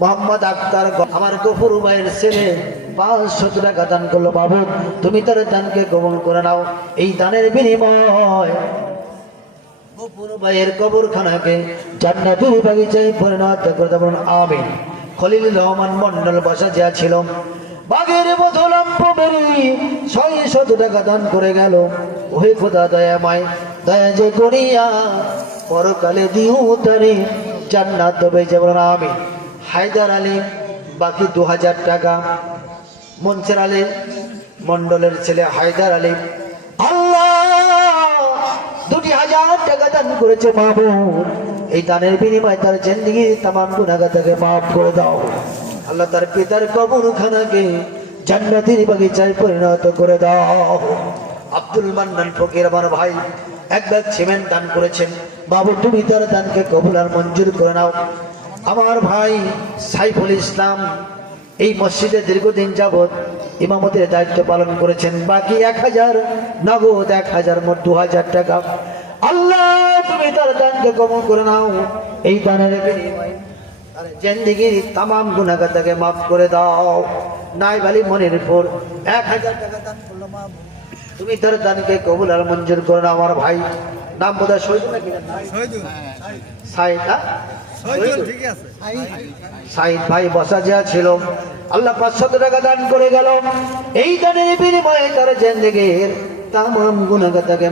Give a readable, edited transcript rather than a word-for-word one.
মোহাম্মদ আক্তার আমার গফুর ভাইয়ের ছেলে 500 টাকা দান করলো। বাবু তুমি তার দানকে কবুল করে নাও। এই দানের বিনিময় গফুর ভাইয়ের কবরখানাকে জান্নাতের বাগিচায় পরিণত করে দেবেন, আমিন। খলিল রহমান মন্ডল বসা যা ছিল বাগের বোতল বেরি 600 টাকা দান করে গেল। ওহে খোদা দয়াময়, দয়া যে করিয়া পরকালে দিও তারে জান্নাত দেবে, যেমন আমিন। হায়দার আলী বাকি 2000 টাকা, মনসুর আলী মন্ডলের ছেলে হায়দার আলী আল্লাহ 2000 টাকা দান করেছে। মাহবুব এই দানের বিনিময়ে তার জিন্দেগির तमाम গুনাহকে মাফ করে দাও আল্লাহ। তার পিতার কবরখানাকে জান্নাতের বাগিচায় পরিণত করে দাও। আব্দুল মান্নান ফকির আমার ভাই 1 ব্যাগ সিমেন্ট দান করেছেন। বাবু তুমি তার দানকে কবুল আর মঞ্জুর করে নাও। আমার ভাই সাইফুল ইসলাম এই মসজিদে দীর্ঘদিন যাবত ইমামতের দায়িত্ব পালন করেছেন। বাকি 1000 নগদ 1000 মোট 2000 টাকা। আল্লাহ তুমি তার দানকে কবুল করে নাও। এই দানের বিনিময়ে তার জিন্দেগির तमाम গুনাহকে মাফ করে দাও। নাইব আলী মনির উপর 1000 টাকা দান করলো। মা তুমি তার দানকে কবুল আর মঞ্জুর করে নাও। আমার ভাই নাম বোধহয় শহীদ নাকি সাইদ, সাইদ ভাই বসা যা ছিল আল্লাহ 500 টাকা দান করে গেল। এই দানের বিনিময়ে তার জিন্দেগির तमाम গুনাহকে